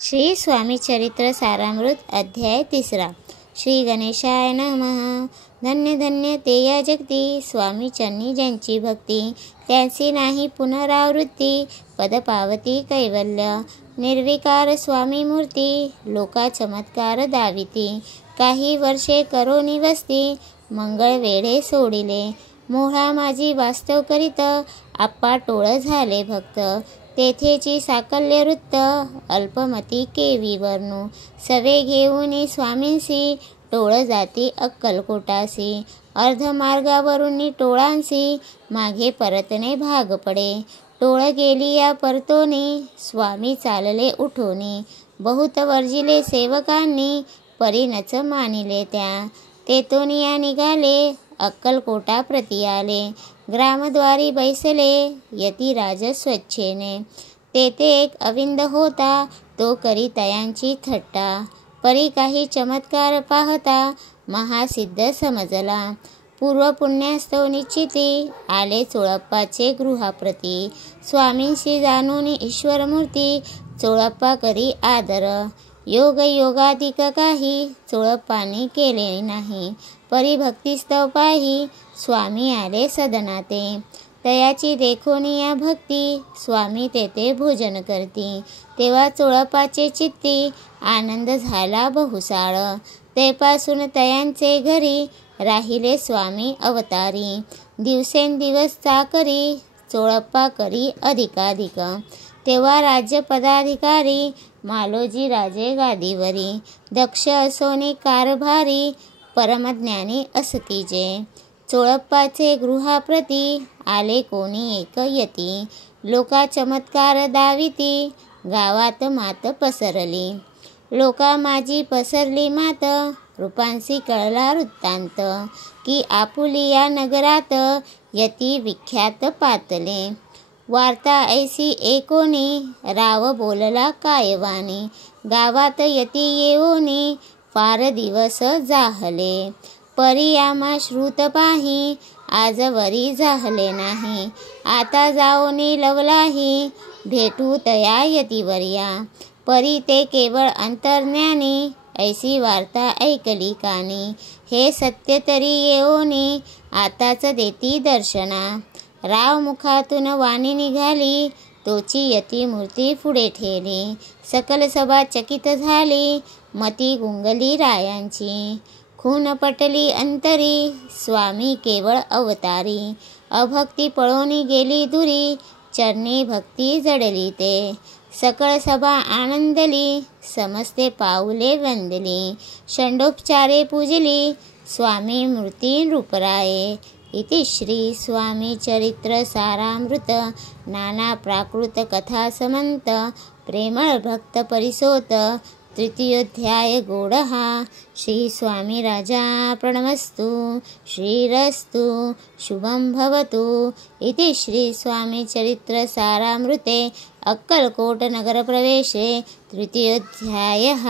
श्री स्वामी चरित्र सारामृत अध्याय 3. श्री गणेशाय नमः. धन्य धन्य ते या जगती, स्वामी चरणी ज्यांची भक्ती, त्यांची नाही पुनरावृत्ती, पद पावती कैवल्य. निर्विकार स्वामी मूर्ती, लोका चमत्कार दाविती. काही वर्षे करोनी वस्ती, मंगळ वेढे सोडिले. मोहळा माझी वास्तव करीत, आप्पा टोळ झाले भक्त. तेथेची साकल्य वृत्त, अल्पमती केवी वर्णू. सवे घेऊन स्वामींसी, टोळ जाती अक्कलकोटासी. अर्धमार्गावरून टोळांसी, मागे परतणे भाग पडे. टोळ गेली या परतोनी, स्वामी चालले उठोनी. बहुत वर्जिले सेवकांनी, परीनच मानिले त्या. तेतोनिया निघाले, अक्कलकोटा प्रति आले. ग्रामद्वारी बैसले, यतिराज स्वच्छेने. तेथे एक अविंद होता, तो करी तयांची थट्टा. परी काही चमत्कार पाहता, महासिद्ध समजला. पूर्व पुण्यास्तव निश्चिती, आले चोळप्पाचे गृहाप्रती. स्वामींशी जाणून ईश्वरमूर्ती, चोळप्पा करी आदर. योग योगाधिक काही, चोळप्पांनी केले नाही. परी भक्तिस्तव पाही, स्वामी आले सदनाते. तयाची देखोनी या भक्ती, स्वामी तेथे भोजन करती. तेव्हा चोळप्पाचे चित्ती, आनंद झाला बहुसाळ. तेपासून तयांचे घरी, राहिले स्वामी अवतारी. दिवसेंदिवस चाकरी, चोळप्पा करी अधिकाधिक. तेव्हा राज्य पदाधिकारी, मालोजी राजे गादीवरी. दक्ष असोनी कारभारी, परमज्ञानी असतीजे. चोळप्पाचे गृहाप्रती, आले कोणी एक यती. लोका चमत्कार दाविती, गावात मात पसरली. लोका माझी पसरली मात, रूपांसी कळला वृत्तांत. की आपुलिया नगरात, यती विख्यात पातले. वार्ता ऐसी एकोनी, राव बोलला कायवानी. गावात यती येऊनी, फार दिवस जाहले. परी आम्हा श्रुत पाही, आजवरी जाहले नाही. आता जाओनी लवलाही, भेटू तया यतीवर्या. परी ते केवळ अंतर्ज्ञानी, ऐसी वार्ता ऐकली कानी. हे सत्य तरी येऊनी, आताच देती दर्शना. राव मुखातून वाणी निघाली, तोची यती मूर्ती पुढे ठेली. सकल सभा चकित झाली, मती गुंगली रायांची. खून पटली अंतरी, स्वामी केवळ अवतारी. अभक्ती पळोनी गेली दुरी, चरणी भक्ती जडली ते. सकळ सभा आनंदली, समस्ते पाऊले वंदली. षंडोपचारे पूजली, स्वामी मूर्ती रूपराये. इति श्री स्वामी चरित्र सारामृत नाना प्राकृत कथा समंत प्रेमळ भक्त परिसोत तृतीयोध्याय गोडहा. श्री स्वामी राजा प्रणमस्तु. श्रीरस्तु शुभं भवतु. इति श्री स्वामी चरित्र सारामृते अक्कलकोट नगर प्रवेशे तृतीयोध्यायः.